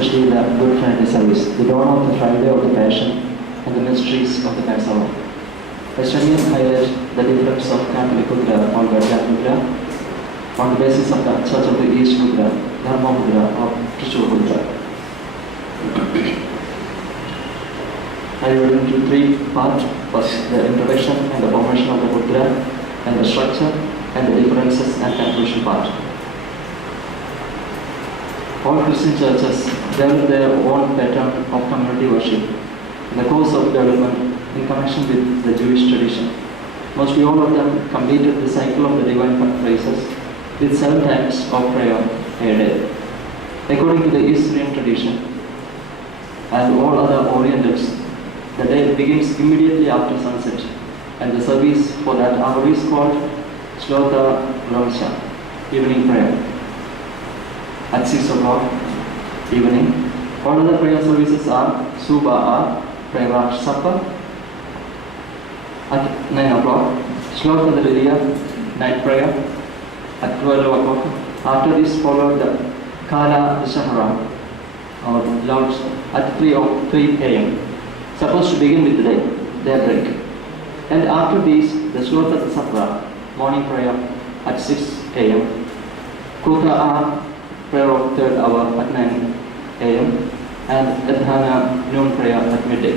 especially the Good Friday service, the dawn of the Friday of the Passion, and the mysteries of the Passover. I study and highlight the difference of Catholic Hudra on Bedjan Hudra on the basis of the Church of the East Hudra, Dharma Hudra, or Trichur Hudra. I will into three parts: first, the introduction and the formation of the Hudra, and the structure, and the differences and conclusion part. All Christian churches develop their own pattern of community worship in the course of development in connection with the Jewish tradition. Mostly all of them completed the cycle of the divine praises with 7 times of prayer a day. According to the Eastern tradition and all other Orientals, the day begins immediately after sunset, and the service for that hour is called Slotha Ramsha, evening prayer. At 6 o'clock evening, all other prayer services are Subha, prayer after supper. At 9 o'clock, Slotha Daliya, night prayer. At 12 o'clock, after this followed the Kala Dashahara, or launch at 3 a.m. Supposed to begin with the day, daybreak. And after this, the Slotha Sapra, morning prayer at 6 a.m. Kuta, prayer of 3rd hour at 9 a.m. and Adhana, noon prayer at midday.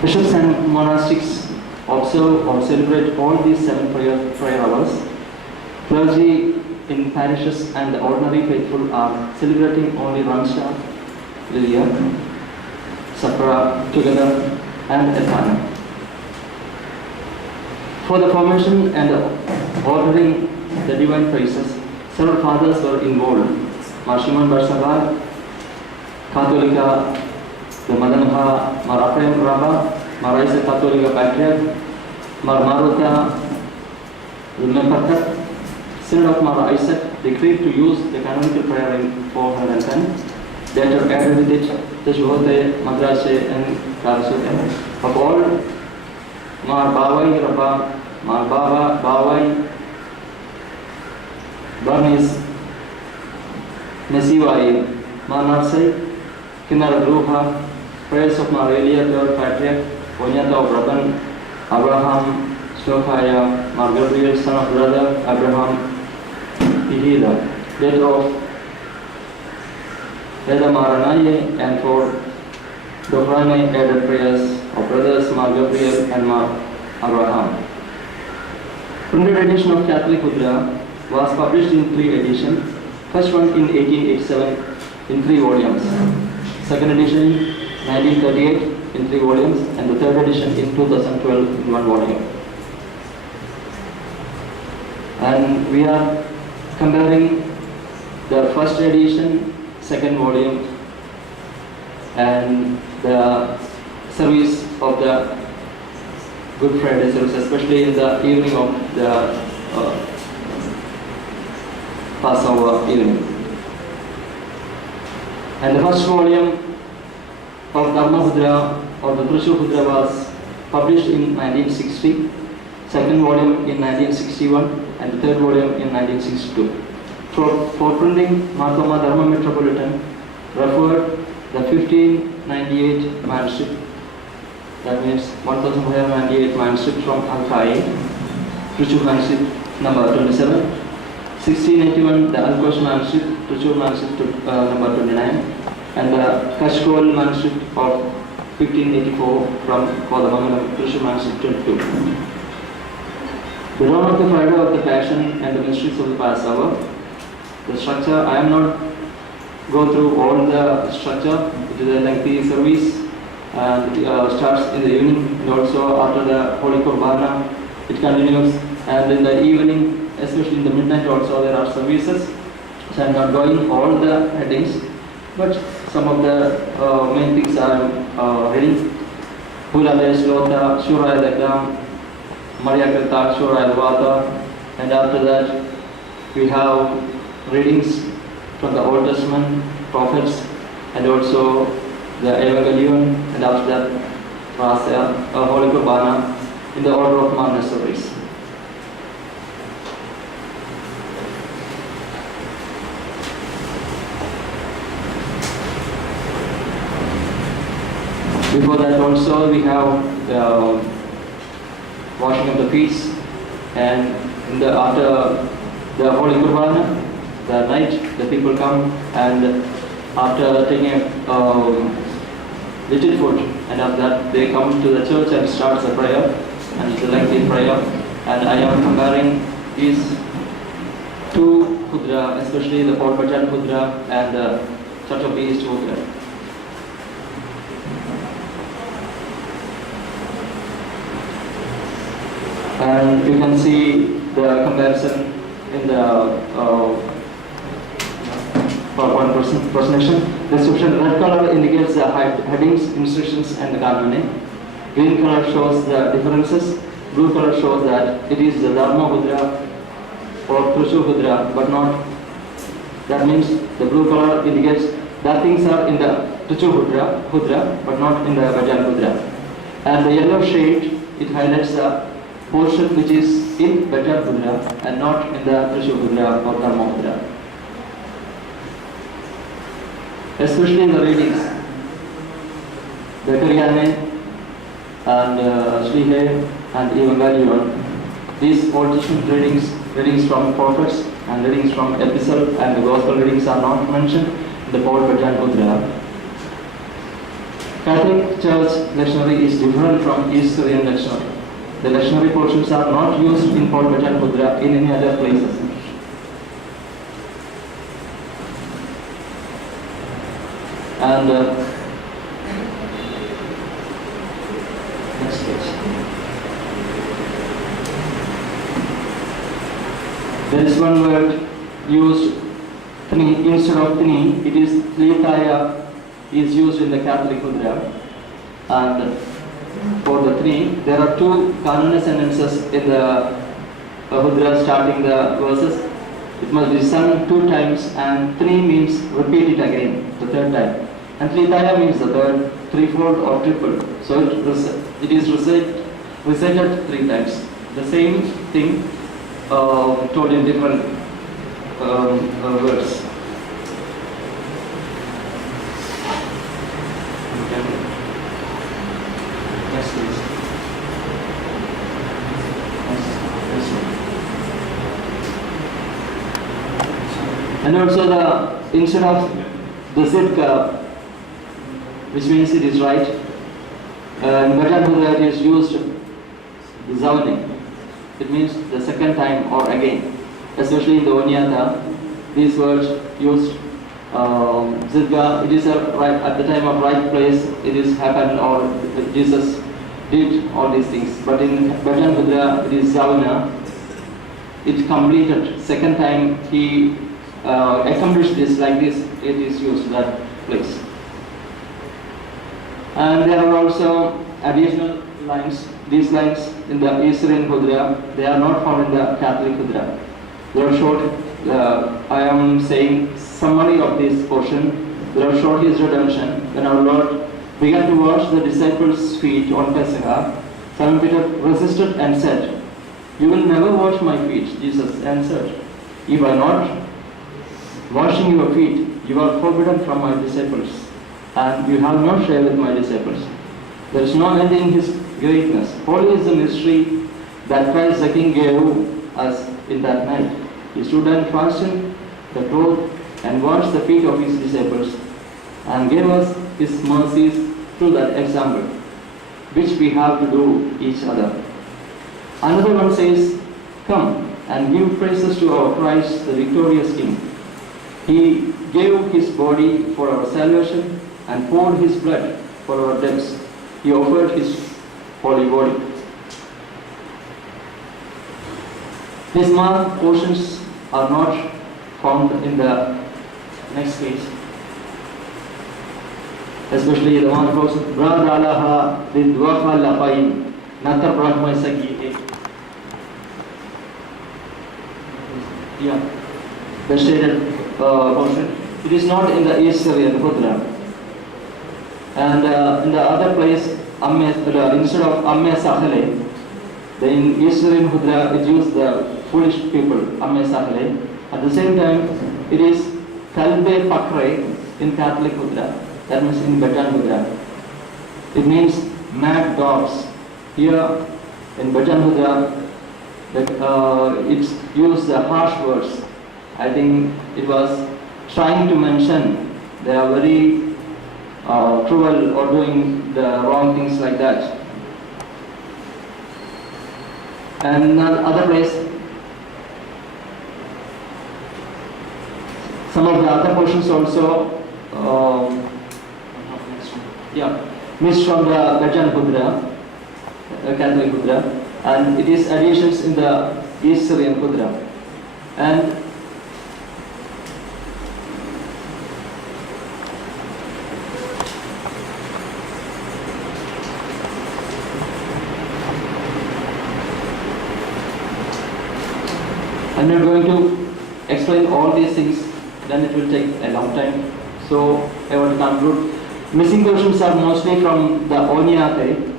Bishops and monastics observe or celebrate all these 7 prayer hours. Clergy in parishes and the ordinary faithful are celebrating only Ramsha, Lilia, Sapra together, and Adhana. For the formation and ordering the divine praises, several fathers were involved. Marshimon Barsavar, Katholika, the Madanha, Maraprem Rabba, Maraisa Katholika Patriarch, Marmaruta, the Mempakat, Synod of Mara Isaac decreed to use the canonical prayer in 410. Later added with it the Shuhote, Madrase, and Karasute. Of all, Mar Bawai Rabba, Mar Baba, Bawai, Barnis, Nesiwai, Manarsai, Kinar Ruha, prayers of Marelia, 3rd Patriarch, Onyata of Rabban, Abraham, Slokhaya, Margabriel, son of brother Abraham, Ihila, later of Veda Maranaye, and for Dobrane added prayers of brothers Margabriel and Abraham. Printed edition of Catholic Hudra was published in 3 editions. First one in 1887 in 3 volumes. Second edition in 1938 in 3 volumes, and the 3rd edition in 2012 in 1 volume. And we are comparing the first edition, 2nd volume, and the service of the Good Friday service, especially in the evening of the Passover evening. And the first volume of Dharma Hudra or the Trichur Hudra was published in 1960, 2nd volume in 1961, and the 3rd volume in 1962. For printing, Marthoma Dharma Metropolitan referred the 1598 manuscript, that means 1598 manuscript from Al-Khai, Trichur manuscript number 27, 1681 the Al-Kosh manuscript, Trichur manuscript number 29, and the Kashkol manuscript of 1584 from Kodamamanam, Trichur manuscript 22. The dawn of the Friday of the Passion and the mysteries of the Passover. The structure, I am not go through all the structure. It is a lengthy service and starts in the evening, and also after the Holy Qurbana it continues, and in the evening, especially in the midnight also, there are services. So I am not going all the headings, but some of the main things I am reading. Hulale Slota, Shuraya Dakam, Maria Kirtak, Shuraya Vata, and after that we have readings from the Old Testament, prophets, and also the Evangelion, and after that Holy Qurbana in the order of monasteries. Before that also we have washing of the feet, and after the Holy Kurbana, the night the people come, and after taking a little food, and after that they come to the church and starts a prayer, and it's a lengthy prayer. And I am comparing these two Hudra, especially the Bedjan Hudra and the Church of the East Hudra. And you can see the comparison in the PowerPoint presentation. Description: red color indicates the headings, instructions, and the canon. Green color shows the differences. Blue color shows that it is the Dharma Hudra or Trichur Hudra, but not. That means the blue color indicates that things are in the Trichur Hudra, but not in the Bedjan Hudra. And the yellow shade, it highlights the portion which is in Bedjan Hudra and not in the Trichur Hudra or Dharma Hudra. Especially in the readings, the Karyane and Srihe and Evangelion, these Old Testament readings from prophets and readings from epistle and the gospel readings are not mentioned in the Bedjan Hudra. Catholic Church lectionary is different from East Syrian lectionary. The lectionary portions are not used in Bedjan Hudra in any other places. And next page. There is one word used instead of tini. It is Litaya is used in the Catholic Hudra. And for the three, there are two canonical sentences in the Hudra starting the verses. It must be sung 2 times, and three means repeat it again, the 3rd time. And Litaya means the 3rd, threefold or triple. So it is recited 3 times. The same thing told in different words. Next please. And also instead of the Zidka, which means it is right, in Bedjan Hudra it is used Zawni. It means the 2nd time or again. Especially in the Onyata, these words used Zidka, it is right at the time of right place, it is happened, or Jesus did all these things. But in Bedjan Hudra it is Zawna, it completed. 2nd time he accomplished this like this, it is used that place. And there are also additional lines. These lines in the Eastern Hudra, they are not found in the Catholic Hudra. They are short. I am saying summary of this portion. They are short his redemption. When our Lord began to wash the disciples' feet on Pesach, Simon Peter resisted and said, "You will never wash my feet." Jesus answered, "If I am not washing your feet, you are forbidden from my disciples, and you have not shared with my disciples." There is no end in his greatness. Holy is the mystery that Christ the King gave us in that night. He stood and fastened the cloth and washed the feet of his disciples and gave us his mercies through that example, which we have to do each other. Another one says, "Come and give praises to our Christ, the victorious King. He gave his body for our salvation and poured his blood for our debts. He offered his holy body." These marked portions are not found in the next page. Especially the one portion, Bradalaha Didwaha Lapain, Nata Brahma Sagi. Yeah, the shaded portion. It is not in the East Syrian Hudra. And in the other place, instead of Amme Sahale, in East Syrian Hudra, it used the foolish people, Amme Sahale. At the same time, it is Kalbe Pakre in Catholic Hudra, that means in Bedjan Hudra. it means mad dogs. Here in Bedjan Hudra, it's used the harsh words. I think it was trying to mention they are very cruel or doing the wrong things like that. And other place, some of the other portions also missed from the Bedjan Hudra, Catholic Hudra, and it is additions in the East Syrian Hudra. And I'm not going to explain all these things, then it will take a long time. So I want to conclude. Missing portions are mostly from the Oniate.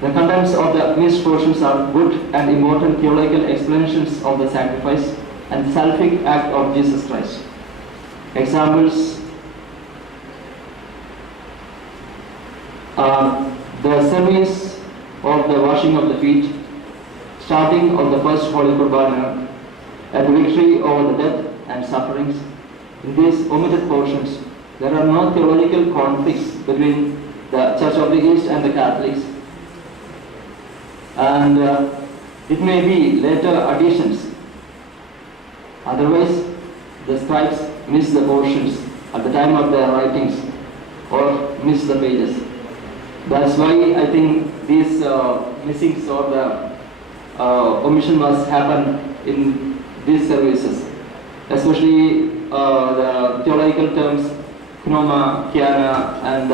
The contents of the missed portions are good and important theological explanations of the sacrifice and salvific act of Jesus Christ. Examples are the service of the washing of the feet, starting of the first Holy Qurbana, and the victory over the death and sufferings. In these omitted portions, there are no theological conflicts between the Church of the East and the Catholics. And it may be later additions. Otherwise, the scribes miss the portions at the time of their writings or miss the pages. That's why I think these missings or the omission must happen in these services, especially the theological terms Knoma, Kiana, and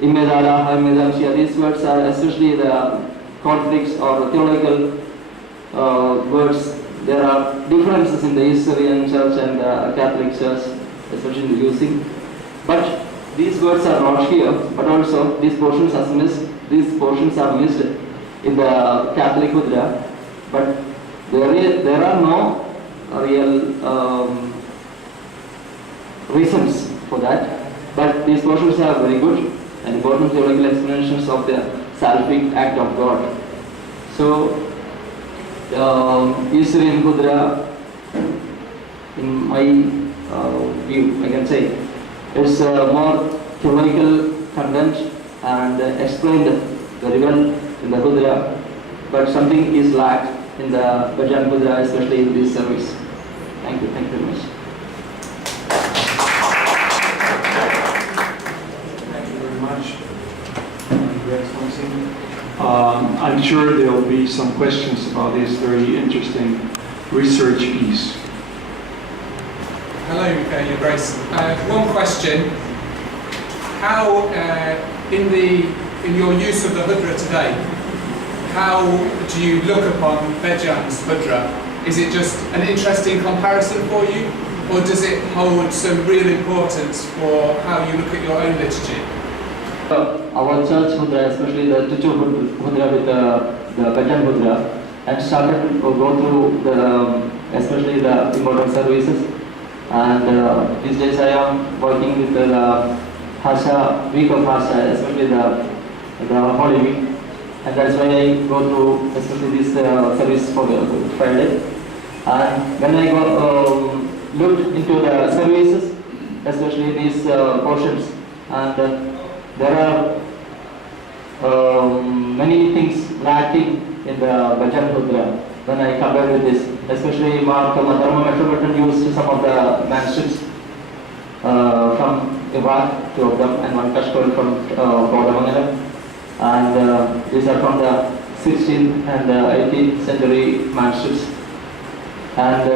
Immedala, Harmedamshia. These words are especially the conflicts or theological words. There are differences in the East Syrian Church and the Catholic Church, especially in the using. But these words are not here, but also these portions are missed. These portions are missed in the Catholic Hudra, but there are no real reasons for that. But these portions are very good and important theological explanations of the salvific act of God. So, East Syrian Hudra, in my view, I can say, it's more theological content and explained very well in the Hudra, but something is lacked in the Bedjan Hudra, especially in this service. Thank you very much. Thank you very much. I'm sure there will be some questions about this very interesting research piece. Hello, Your Grace. One question: how, in your use of the Hudra today, how do you look upon Bedjan's Hudra? Is it just an interesting comparison for you, or does it hold some real importance for how you look at your own liturgy? Our church Hudra, especially the Trichur Hudra with the Bedjan Hudra, and started to go through especially the important services. And these days I am working with the Hasha, week of Hasha, especially the Holy Week. And that's why I go through especially this service for the Friday. And when I looked into the services, especially these portions, and there are many things lacking in the Bedjan Hudra when I compare with this. Especially Mark Dharma Metropolitan used some of the manuscripts from Iraq, 2 of them, and one Kashkol from Bodhamangala. And these are from the 16th and 18th century manuscripts. And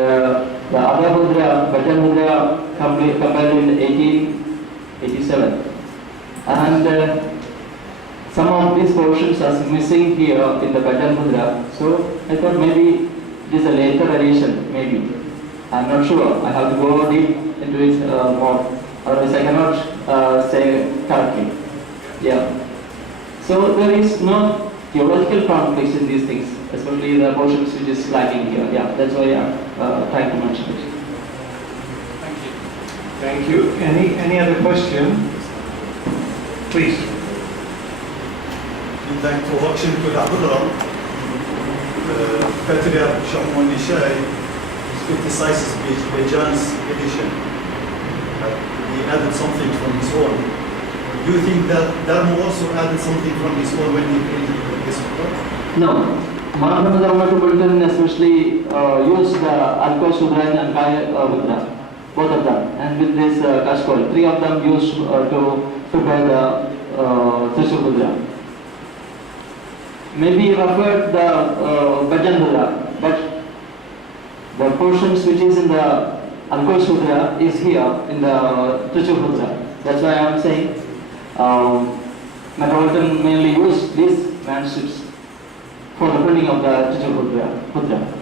the other Hudra, Bedjan Hudra, compiled in 1887. And some of these portions are missing here in the Bedjan Hudra. So I thought maybe it is a later addition, maybe. I'm not sure. I have to go deep into it more. Otherwise I cannot say correctly. Yeah. So there is no theological conflicts in these things, especially the portions which is lacking here. Yeah, that's why I'm trying to mention it. Thank you. Thank you. Any other question? Please. the introduction to the Hudra, Patriarch Yohannan Yoseph criticizes Bedjan's edition. He added something from his own. Do you think that Dharma also added something from his own when he printed this book? No. Monophysite Dharma Bulletin especially used the Alkos Hudra and Kaya Hudra, both of them. And with this Kashkol, three of them used to prepare the Trichur Hudra. Maybe he referred the Bedjan Hudra, but the portions which is in the Alkos Hudra is here in the Trichur Hudra. That's why I am saying Metropolitan mainly used these manuscripts for the printing of the Trichur Hudra.